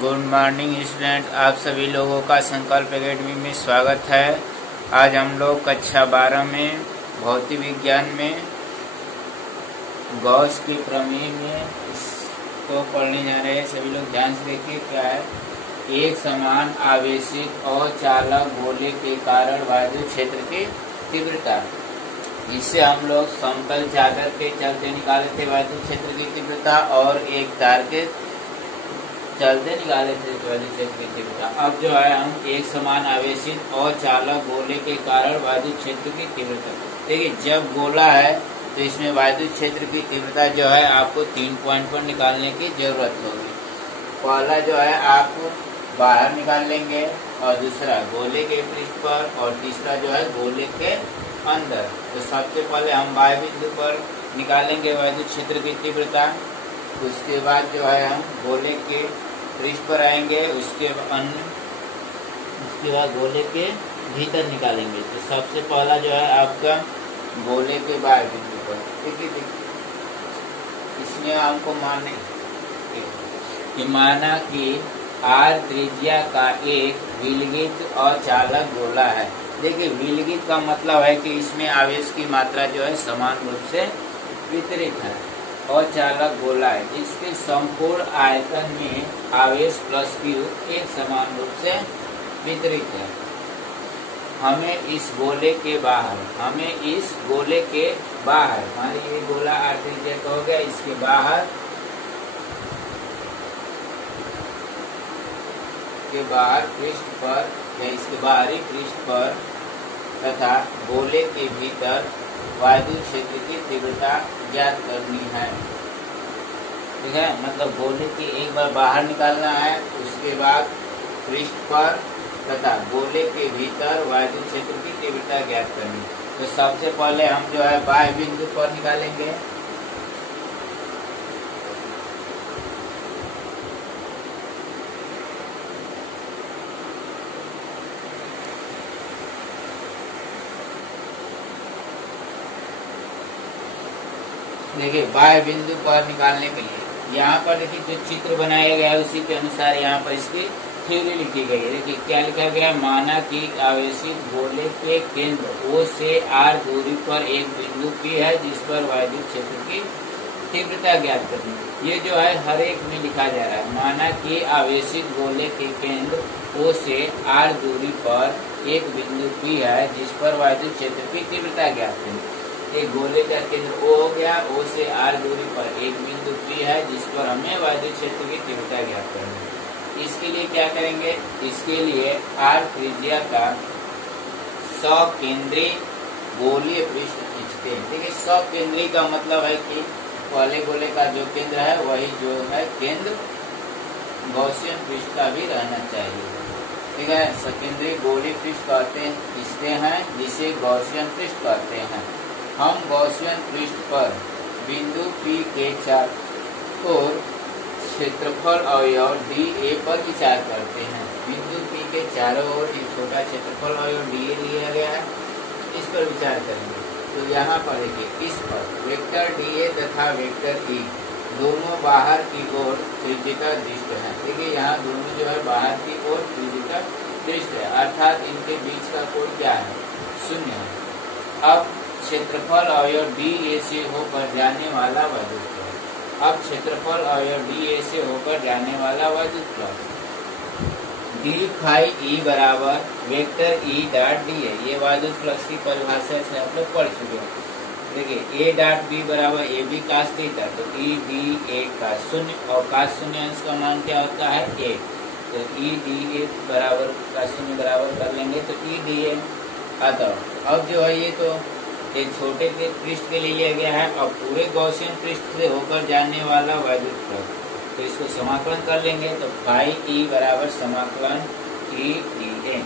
Good morning student, आप सभी लोगों का संकल्प एकेडमी में स्वागत है। आज हम लोग कक्षा 12 में भौतिक विज्ञान में गॉस के प्रमेय में इसको पढ़ने जा रहे हैं। सभी लोग ध्यान से देखिए क्या है। एक समान आवेशित और चालक गोले के कारण वायु क्षेत्र की तीव्रता, इससे हम लोग समतल चादर के चलते निकाले थे वायु क्षेत्र की तीव्रता और एक तार के चलते निकाले थे वायु क्षेत्र की तीव्रता। अब जो है हम एक समान आवेशित और चालक गोले के कारण वायु क्षेत्र की तीव्रता, देखिए जब गोला है तो इसमें वायु क्षेत्र की तीव्रता जो है आपको 3 पॉइंट पर निकालने की जरूरत होगी। पहला जो है आप बाहर निकाल लेंगे और दूसरा गोले के पृष्ठ पर और तीसरा जो है गोले के अंदर। तो सबसे पहले हम बाह्य बिंदु पर निकालेंगे वायु क्षेत्र की तीव्रता, उसके बाद जो है हम गोले के पृष्ठ पर आएंगे, उसके बाद गोले के भीतर निकालेंगे। तो सबसे पहला जो है आपका गोले के बाह्य बिंदु पर, ठीक है। इसमें हमको माना कि आर त्रिज्या का एक विलगित और चालक गोला है। देखिए विलगित का मतलब है कि इसमें आवेश की मात्रा जो है समान रूप से वितरित है, और चालक गोला है जिसके संपूर्ण आयतन में आवेश प्लस Q एक समान रूप से वितरित है। हमें इस गोले के बाहर मान लीजिए ये गोला आर त्रिज्या का हो गया, इसके बाहर पृष्ठ पर या इसके बाहरी पृष्ठ पर तथा गोले के भीतर वायु क्षेत्र की तीव्रता ज्ञात करनी है। ठीक है, मतलब गोले के एक बार बाहर निकालना है, उसके बाद पृष्ठ पर तथा गोले के भीतर वायु क्षेत्र की तीव्रता ज्ञात करनी। तो सबसे पहले हम जो है बाह्य बिंदु पर निकालेंगे। देखिए बाह्य बिंदु पर निकालने के लिए यहाँ पर देखिए जो चित्र बनाया गया है उसी के अनुसार यहाँ पर इसकी थ्योरी लिखी गई है। देखिए क्या लिखा गया, माना कि आवेशित गोले के केंद्र O से R दूरी पर एक बिंदु P है जिस पर वायु क्षेत्र की तीव्रता ज्ञात करनी। ये जो है हर एक में लिखा जा रहा है। माना कि आवेशित गोले के केंद्र O से R दूरी पर एक बिंदु P है जिस पर वायु क्षेत्र की तीव्रता ज्ञात करनी। एक गोले का केंद्र O हो गया, O से R दूरी पर एक बिंदु P है जिस पर हमें वायु क्षेत्र की तीव्रता ज्ञात करनी है। इसके लिए क्या करेंगे, इसके लिए R त्रिज्या का सकेंद्री गोलीय पृष्ठ खींचते हैं। देखिए सकेंद्री का मतलब है कि पहले गोले का जो केंद्र है वही जो है केंद्र गॉसियन पृष्ठ का भी रहना चाहिए। ठीक है, सकेंद्री गोलीय पृष्ठ खींचते हैं जिसे गॉसियन पृष्ठ कहते हैं। हम गॉसियन पृष्ठ पर बिंदु P के चारों ओर क्षेत्रफल अवयव dA पर विचार करते हैं। बिंदु P के चारों ओर एक छोटा क्षेत्रफल अवयव dA लिया गया है, इस पर विचार करेंगे। तो यहाँ पर देखिए इस पर वेक्टर dA तथा वेक्टर E दोनों बाहर की ओर त्रिज्यता दृष्ट है। देखिए यहाँ दोनों जो है बाहर की ओर त्रिज्यता दृष्ट है, अर्थात इनके बीच का कोण क्या है, 0 है। अब क्षेत्रफल अवयव dA से होकर जाने वाला वैद्युत, अब क्षेत्रफल अवयव dA से होकर जाने वाला वैद्युत d फाई E बराबर वेक्टर E डॉट dA। ये वैद्युत फ्लक्स की परिभाषा से आप लोग पढ़ चुके हैं। देखिए A डॉट B बराबर AB cos थीटा, तो E dA cos 0 और cos 0 अंश का मान क्या होता है 1, तो E dA बराबर cos 0 बराबर कर लेंगे तो E dA आता। अब जो है ये तो एक छोटे के पृष्ठ के लिए लिया गया है, अब पूरे गॉसियन पृष्ठ से होकर जाने वाला वैद्युत फ्लक्स, तो इसको समाकलन कर लेंगे। तो फाई E बराबर समाकलन E dA,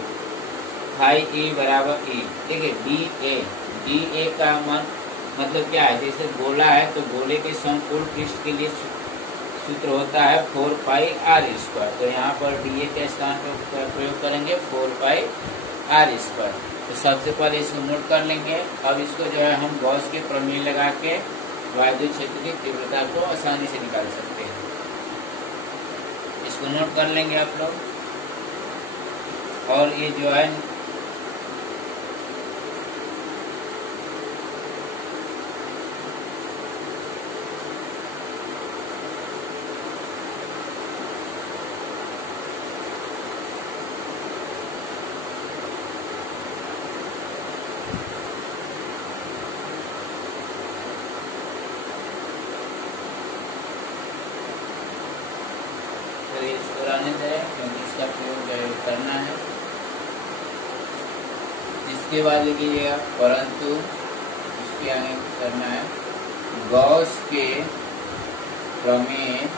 फाई E बराबर E। देखिए dA का मतलब क्या है, जैसे गोला है तो गोले के संपूर्ण पृष्ठ के लिए सूत्र होता है 4 पाई R स्क्वायर। तो यहाँ पर dA के स्थान पर प्रयोग करेंगे 4 पाई R स्क्वायर। तो सबसे पहले इसको नोट कर लेंगे। अब इसको जो है हम गॉस के प्रमेय लगा के वायु क्षेत्र की तीव्रता को आसानी से निकाल सकते हैं। इसको नोट कर लेंगे आप लोग। और ये जो है इसको रहने दें क्योंकि इसका प्रयोग करना है। इसके बाद लिखिएगा परंतु इसके आगे करना है गॉस के प्रमेय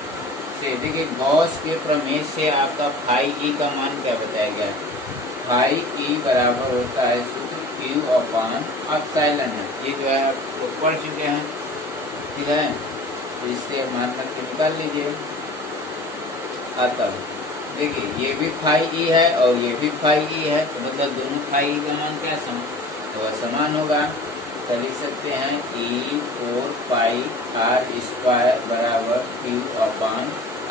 से। देखिए गॉस के प्रमेय से आपका फाई ई का मान क्या बताया गया है। फाई ई बराबर होता है सूत्र क्यू अपॉन एप्सिलॉन। ये जो है आप लोग पढ़ चुके हैं, ठीक है। तो इससे मान करके निकाल लीजिए। अतः देखिए ये भी फाई ई है और ये भी फाई ई है, तो मतलब दोनों फाई ई का मान क्या समान होगा। तो लिख सकते हैं ई 4 पाई आर स्क्वायर बराबर क्यू अपॉन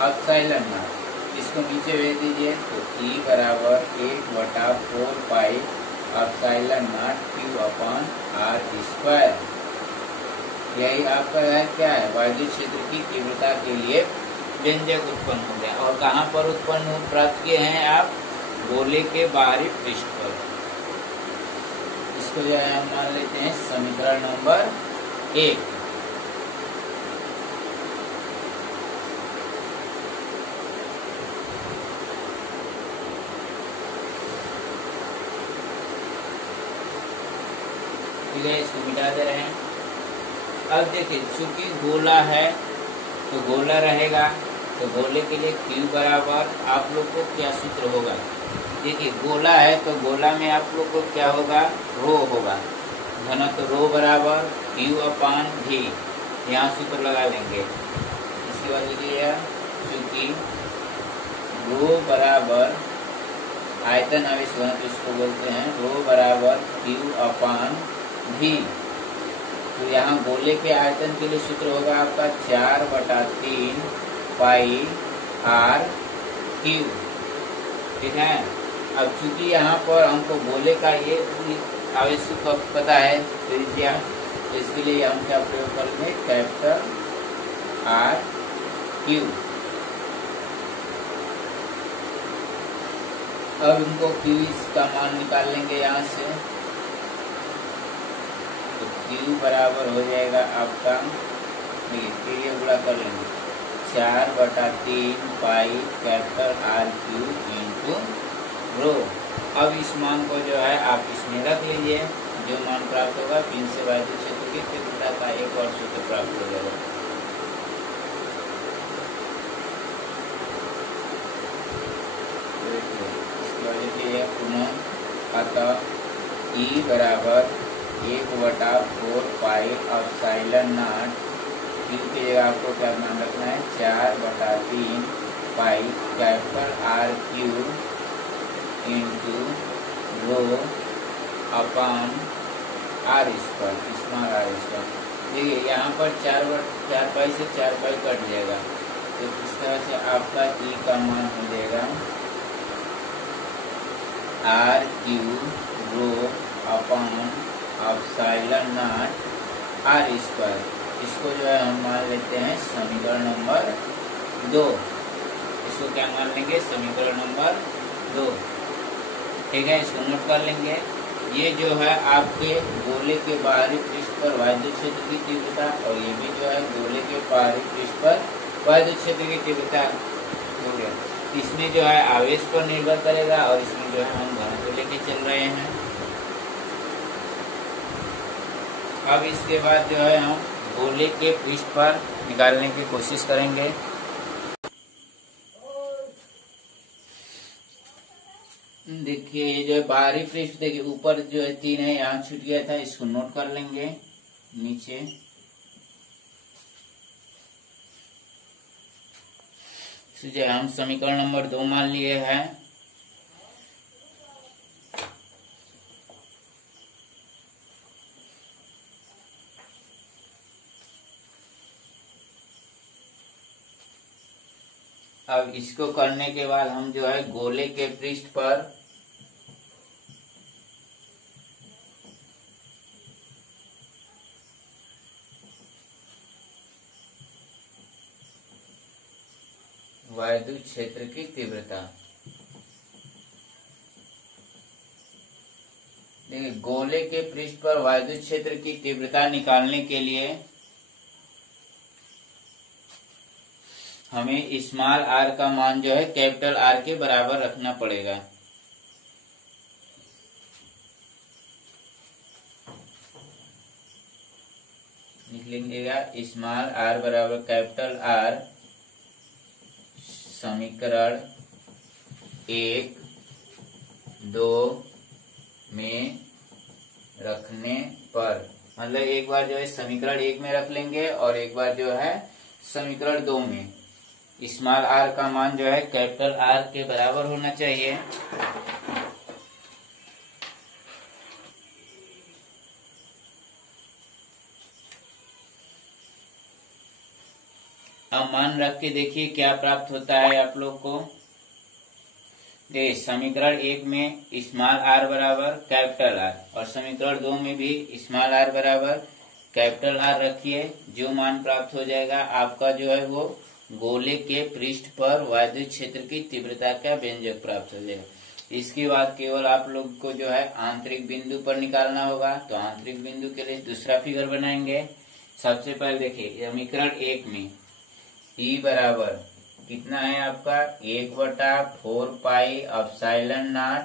एप्सिलॉन नॉट। इसको नीचे भेज दीजिए तो ई बराबर 1/4 pi epsilon naught Q upon R square. यही आपका है क्या है, वायु क्षेत्र की तीव्रता के लिए व्यंजक उत्पन्न हो गया। और कहाँ पर उत्पन्न प्राप्त किए हैं आप, गोले के बाहरी पृष्ठ पर। इसको जो है हम मान लेते हैं समीकरण नंबर 1। ठीक है, इसको मिटा दे रहे हैं। अब देखिए चूंकि गोला है तो गोला रहेगा, तो गोले के लिए Q बराबर आप लोग को क्या सूत्र होगा। देखिए गोला है तो गोला में आप लोग को क्या होगा, रो होगा। घनत्व रो बराबर Q अपॉन V, यहाँ सूत्र लगा लेंगे। इसके बाद लिखिएगा चूंकि रो बराबर आयतन आवेश घनत्व इसको बोलते हैं, रो बराबर Q अपॉन V। तो यहाँ गोले के आयतन के लिए सूत्र होगा आपका 4/3 पाई आर क्यू, ठीक है। अब चूंकि यहाँ पर हमको गोले का ये आवेश पता है तो इसके लिए हम क्या प्रयोग करेंगे, कैपिटल आर क्यू। अब इनको क्यू का मान निकाल लेंगे यहाँ से। तो Q बराबर हो जाएगा आपका, ये गुणा कर लेंगे 4/3 pi capital R Q into रो। अब इस मान को जो है आप इसमें रख लीजिए, जो मान प्राप्त होगा पिन से वायु क्षेत्र की तीव्रता का एक और सूत्र प्राप्त हो जाएगा। इसकी वजह से पुनः अतः E बराबर 1/4 पाई एप्सिलॉन नॉट, Q की जगह आपको क्या मान रखना है 4/3 pi capital R Q into rho upon R square, small R square. देखिए यहाँ पर 4 पाई से 4 पाई कट जाएगा, तो इस तरह से आपका E का मान हो जाएगा R Q rho upon epsilon naught R square. इसको जो है हम मान लेते हैं समीकरण नंबर 2। इसको क्या मान लेंगे, समीकरण नंबर 2, ठीक है। इसको नोट कर लेंगे। ये जो है आपके गोले के बाहरी पृष्ठ पर वायु क्षेत्र की तीव्रता, और ये भी जो है गोले के बाहरी पृष्ठ पर वायु क्षेत्र की तीव्रता हो गया। इसमें जो है आवेश पर निर्भर करेगा, और इसमें जो है हम घनत्व लेके चल रहे हैं। अब इसके बाद जो है हम गोले के पृष्ठ पर निकालने की कोशिश करेंगे। देखिए ये जो बाहरी पृष्ठ, देखिए ऊपर जो है 3 है, यहाँ छूट गया था, इसको नोट कर लेंगे नीचे। जो हम समीकरण नंबर 2 मान लिए हैं। अब इसको करने के बाद हम जो है गोले के पृष्ठ पर वायु क्षेत्र की तीव्रता, देखिए गोले के पृष्ठ पर वायु क्षेत्र की तीव्रता निकालने के लिए हमें स्मॉल आर का मान जो है कैपिटल आर के बराबर रखना पड़ेगा। लिख लीजिएगा स्मॉल आर बराबर कैपिटल आर समीकरण 1, 2 में रखने पर, मतलब एक बार जो है समीकरण 1 में रख लेंगे और एक बार जो है समीकरण 2 में। स्मॉल आर का मान जो है कैपिटल आर के बराबर होना चाहिए। अब मान रख के देखिए क्या प्राप्त होता है आप लोग को। समीकरण 1 में स्मॉल आर बराबर कैपिटल आर और समीकरण 2 में भी स्मॉल आर बराबर कैपिटल आर रखिए। जो मान प्राप्त हो जाएगा आपका जो है वो गोले के पृष्ठ पर वायु क्षेत्र की तीव्रता का व्यंजक प्राप्त हो जाएगा। इसके बाद केवल आप लोग को जो है आंतरिक बिंदु पर निकालना होगा। तो आंतरिक बिंदु के लिए दूसरा फिगर बनाएंगे। सबसे पहले देखिए समीकरण 1 में ई बराबर कितना है आपका 1/4 पाई एप्सिलॉन नॉट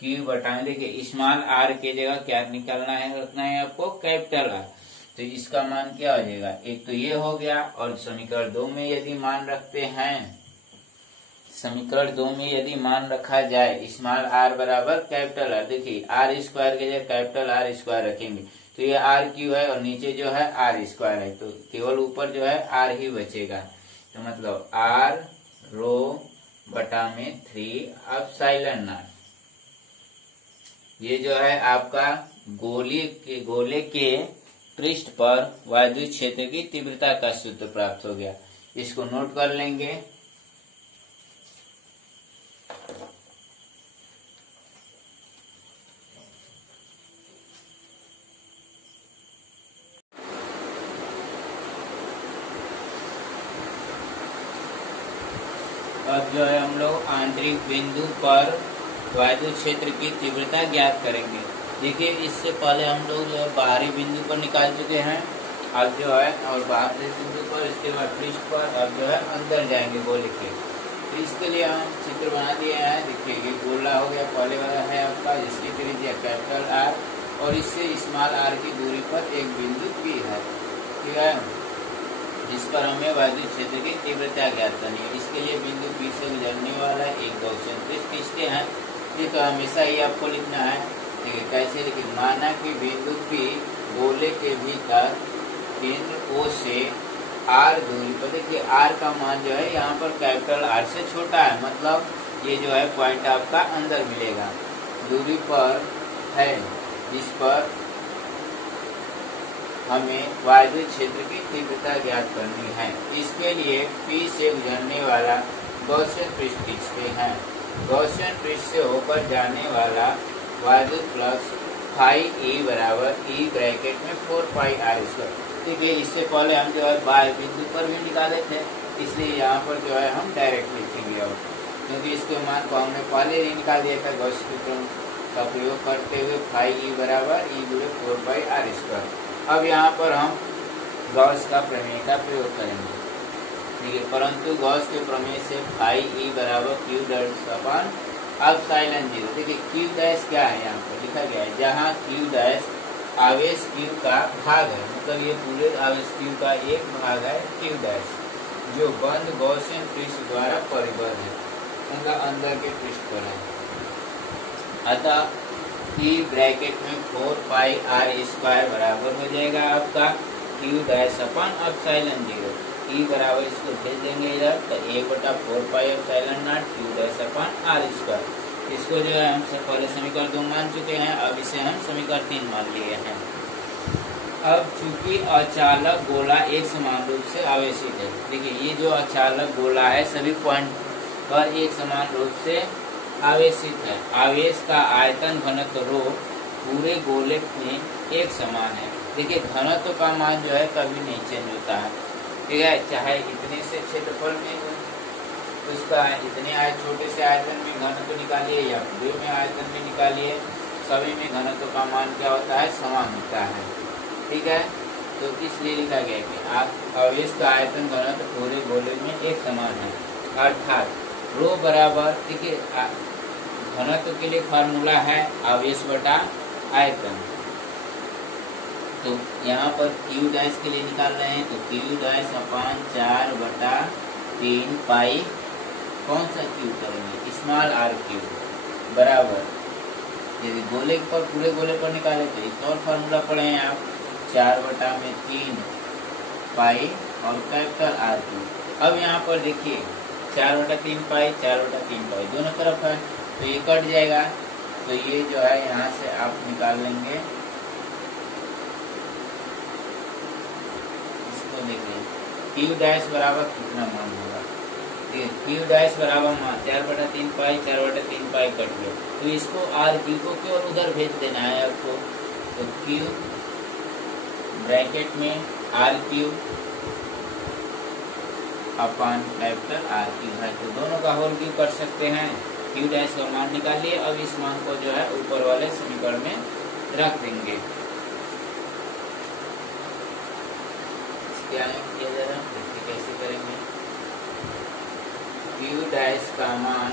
क्यू बटा में। देखिए स्मॉल आर के जगह क्या निकालना है, रखना है आपको कैपिटल आर। तो इसका मान क्या हो जाएगा, एक तो ये हो गया। और समीकरण 2 में यदि मान रखते हैं, समीकरण 2 में यदि मान रखा जाए स्मॉल आर बराबर कैपिटल आर, देखिए आर स्क्वायर के जगह कैपिटल आर स्क्वायर रखेंगे तो ये आर क्यू है और नीचे जो है आर स्क्वायर है, तो केवल ऊपर जो है आर ही बचेगा। तो मतलब आर रो बटा में 3 एप्सिलॉन नॉट। ये जो है आपका गोले के पृष्ठ पर वायु क्षेत्र की तीव्रता का सूत्र प्राप्त हो गया। इसको नोट कर लेंगे। अब जो है हम लोग आंतरिक बिंदु पर वायु क्षेत्र की तीव्रता ज्ञात करेंगे। देखिए इससे पहले हम लोग जो है बाहरी बिंदु पर निकाल चुके हैं। अब जो है और बाहरी बिंदु पर, इसके बाद पृष्ठ पर, अब जो है अंदर जाएंगे गोले के। तो इसके लिए हम चित्र बना दिए हैं। देखिए ये गोला हो गया, पहले वाला है आपका जिसकी त्रिज्या कैपिटल आर और इससे स्मॉल आर की दूरी पर एक बिंदु पी है, ठीक है, जिस पर हमें वायु क्षेत्र की तीव्रता ज्ञात करनी है। इसके लिए बिंदु पी से गुजरने वाला एक गॉसियन पृष्ठ खींचते हैं। ठीक है, हमेशा ही आपको लिखना है। ठीक है, कैसे लिखिए, माना कि बिंदु पी गोले के भीतर केंद्र ओ से आर दूरी पर, देखिए आर का मान जो है यहाँ पर कैपिटल आर से छोटा है, मतलब ये जो है पॉइंट आपका अंदर मिलेगा, दूरी पर है, जिस पर हमें वायु क्षेत्र की तीव्रता ज्ञात करनी है। इसके लिए पी से गुजरने वाला गॉसियन पृष्ठ खींचते हैं। गॉसियन पृष्ठ से होकर जाने वाला वायु फ्लक्स फाई ई बराबर ई ब्रैकेट में 4 पाई आर स्क्वायर। देखिए इससे पहले हम जो है बाह्य बिंदु पर भी निकाले थे, इसलिए यहाँ पर जो है हम डायरेक्ट लिखेंगे। और क्योंकि इसके मान को हमने पहले ही निकाल दिया था गॉस सूत्र का प्रयोग करते हुए, फाई ई बराबर ई गुणे 4 पाई आर स्क्वायर। अब यहाँ पर हम गॉस का प्रमेय का प्रयोग करेंगे। ठीक है, परंतु गॉस के प्रमेय से फाई ई बराबर क्यू डैश अपन एप्सिलॉन 0। देखिए क्यू डैश क्या है, यहाँ पर लिखा गया है, जहाँ क्यू डैश आवेश क्यू का भाग है, मतलब ये पूरे आवेश क्यू का एक भाग है क्यू डैश, जो बंद गॉसियन पृष्ठ द्वारा परिबद्ध है, मतलब अंदर के पृष्ठ पर है। अतः ई ब्रैकेट में 4 पाई आर स्क्वायर बराबर हो जाएगा आपका Q dash upon epsilon 0। E बराबर इसको भेज देंगे इधर, तो 1/4 pi epsilon naught Q dash upon R square. इसको जो है हम पहले समीकरण 2 मान चुके हैं, अब इसे हम समीकरण 3 मान लिए हैं। अब चूंकि अचालक गोला एक समान रूप से आवेशित है, देखिए ये जो अचालक गोला है सभी पॉइंट पर एक समान रूप से आवेशित है। आवेश का आयतन घनत्व रो पूरे गोले में एक समान है। देखिए घनत्व का मान जो है कभी नहीं चेंज होता है, ठीक है, चाहे इतने से क्षेत्रफल में उसका इतने छोटे से आयतन में घनत्व निकालिए या पूरे में आयतन में निकालिए, सभी में घनत्व का मान क्या होता है, समान होता है, ठीक है। तो इसलिए लिखा गया कि आप आवेश का आयतन घनत्व पूरे गोले में एक समान है, अर्थात रो बराबर, देखिए घनत्व के लिए फार्मूला है आवेश बटा आयतन। तो यहाँ पर क्यू डैश के लिए निकाल रहे हैं, तो क्यू डैश अपान 4/3 पाई, कौन सा क्यू करेंगे, स्मॉल आर क्यू बराबर, यदि गोले पर पूरे गोले पर निकाले तो एक और फार्मूला पढ़े हैं आप, 4/3 पाई और कैपिटल आर क्यू। अब यहाँ पर देखिए 4/3 पाई 4/3 पाई दोनों तरफ है, तो ये कट जाएगा, तो ये जो है यहाँ से आप निकाल लेंगे, इसको देखिए क्यू डैश बराबर कितना मान होगा, क्यू डैश बराबर मान 4/3 पाई 4/3 पाई कट गया, तो इसको आर क्यू को केवल उधर भेज देना है आपको, तो क्यू ब्रैकेट में R Q upon capital R Q है, तो दोनों का होल क्यू कर सकते हैं। क्यू डैश का मान निकालिए, अब इस मान को जो है ऊपर वाले समीकरण में रख देंगे। क्या किया जा रहा है, देखिए कैसे करेंगे, क्यू डैश का मान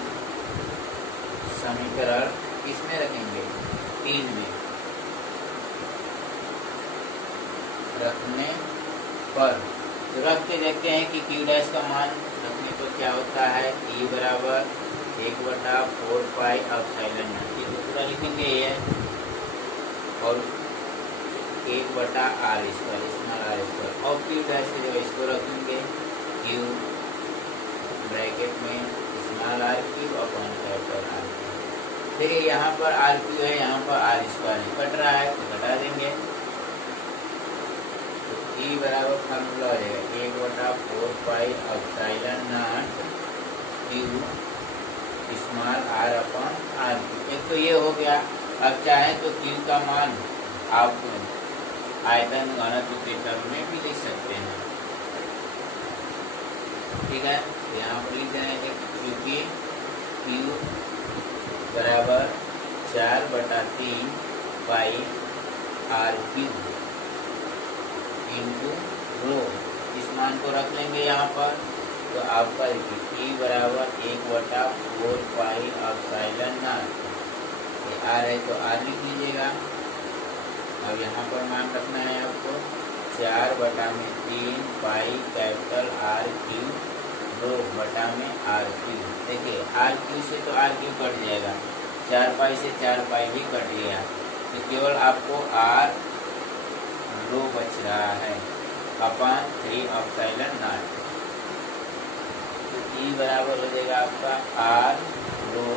समीकरण किसमें रखेंगे, 3 में रखने पर, तो रख के देखते हैं कि क्यू डैश का मान रखने पर क्या होता है, ई बराबर 1/4 पाई एप्सिलॉन नॉट, ये तो पूरा लिखेंगे ये, और 1/r² स्मॉल r स्क्वायर, और क्यू डैश से जो इसको रखेंगे क्यू ब्रैकेट में small R Q upon capital R Q. देखिए यहाँ पर आर क्यू है, यहाँ पर r² है, कट रहा है तो घटा देंगे, तो ई बराबर फार्मूला हो जाएगा 1/4 pi epsilon naught Q small r upon R Q. एक तो ये हो गया। अब चाहे तो क्यू का मान आप आयतन घनत्व के टर्म में भी लिख सकते हैं, ठीक है। यहाँ पर लिख रहे हैं क्योंकि क्यू बराबर 4/3 पाई आर क्यू इंटू रो, इस मान को रख लेंगे यहाँ पर, तो आपका देखिए ई बराबर 1/4 पाई एप्सिलॉन नॉट, ये आर है तो आर लिख लीजिएगा। अब यहाँ पर मान रखना है आपको 4/3 पाई कैपिटल आर क्यू रो बटा में आर क्यू। देखिए आर क्यू से तो आर क्यू कट जाएगा, 4 पाई से 4 पाई भी कट गया, तो केवल आपको आर रो बच रहा है अपान 3 एप्सिलॉन नॉट। तो ई बराबर हो जाएगा आपका आर रो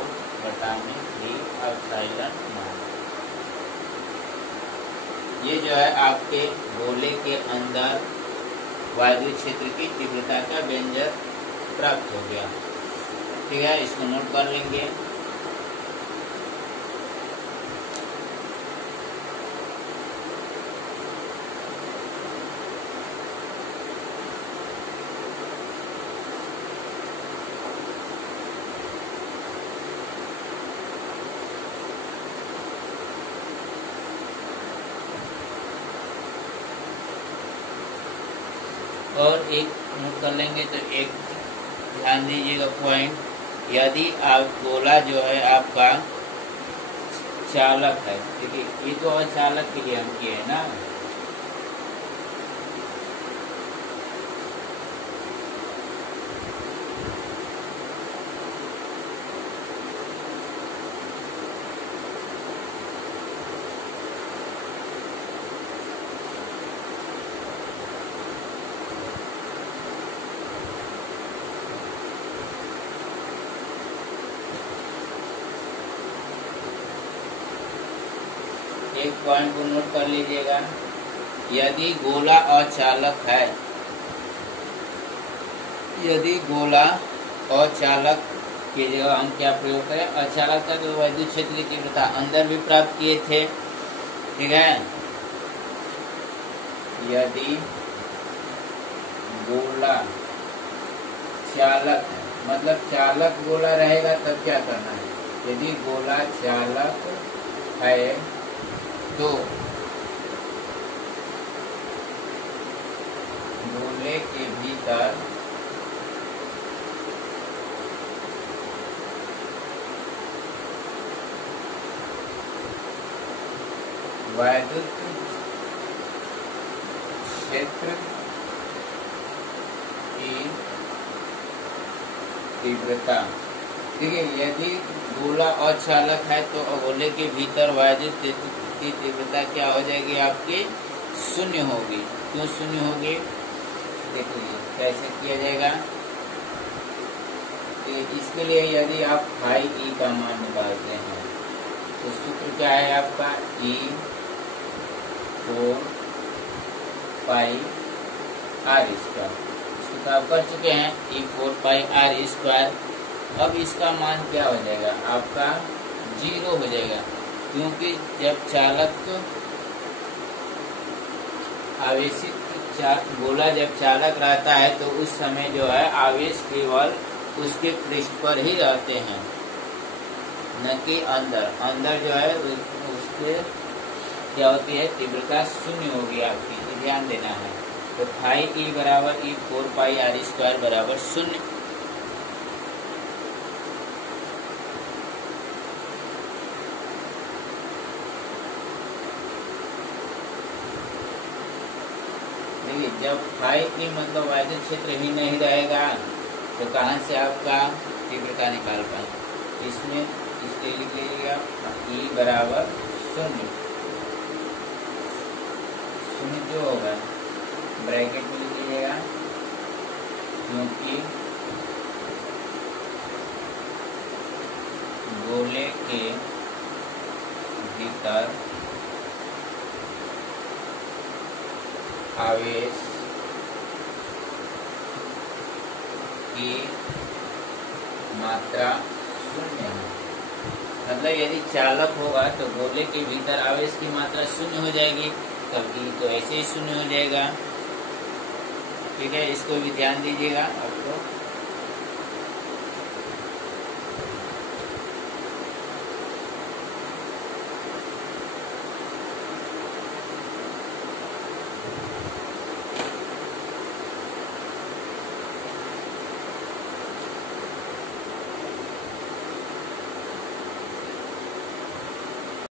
बटा में 3 एप्सिलॉन नॉट। ये जो है आपके गोले के अंदर वायु क्षेत्र की तीव्रता का व्यंजक प्राप्त हो गया, ठीक है, इसको नोट कर लेंगे। और एक नोट कर लेंगे, तो एक ध्यान दीजिएगा पॉइंट, यदि आप गोला जो है आपका चालक है, देखिए ये तो अचालक के लिए हम किए है ना, एक पॉइंट को नोट कर लीजिएगा, यदि गोला अचालक है, यदि गोला अचालक की जगह हम क्या प्रयोग करें, अचालक का तो वैद्युत क्षेत्र की तीव्रता अंदर भी प्राप्त किए थे, ठीक है। यदि गोला चालक है, मतलब चालक गोला रहेगा तब क्या करना है, यदि गोला चालक है तो गोले के भीतर वैद्युत क्षेत्र की तीव्रता, ठीक है। यदि गोला अचालक है तो गोले के भीतर वैद्युत क्षेत्र की तीव्रता क्या हो जाएगी, आपकी शून्य होगी। क्यों शून्य होगी, देखिए कैसे किया जाएगा। इसके लिए यदि आप फाई ई का मान निकालते हैं तो सूत्र क्या है आपका, ई 4 पाई आर स्क्वायर, इसको तो आप कर चुके हैं, ई 4 पाई आर स्क्वायर। अब इसका मान क्या हो जाएगा आपका, 0 हो जाएगा, क्योंकि जब चालक आवेशित गोला जब चालक रहता है तो उस समय जो है आवेश केवल उसके पृष्ठ पर ही रहते हैं, न कि अंदर। अंदर जो है उसके क्या होती है, तीव्रता शून्य होगी आपकी, ध्यान देना है। तो फाई ई बराबर ई 4 पाई आर स्क्वायर बराबर 0। देखिए जब फाई ई मतलब वैद्युत क्षेत्र ही नहीं रहेगा तो कहाँ से आपका तीव्रता निकाल पाए, इसमें इसलिए लिख लीजिएगा ई बराबर 0। शून्य जो होगा ब्रैकेट में लिख लीजिएगा, क्योंकि गोले के भीतर आवेश की मात्रा शून्य है। मतलब यदि चालक होगा तो गोले के भीतर आवेश की मात्रा शून्य हो जाएगी, तब ई तो ऐसे ही शून्य हो जाएगा, ठीक है। इसको भी ध्यान दीजिएगा आपको।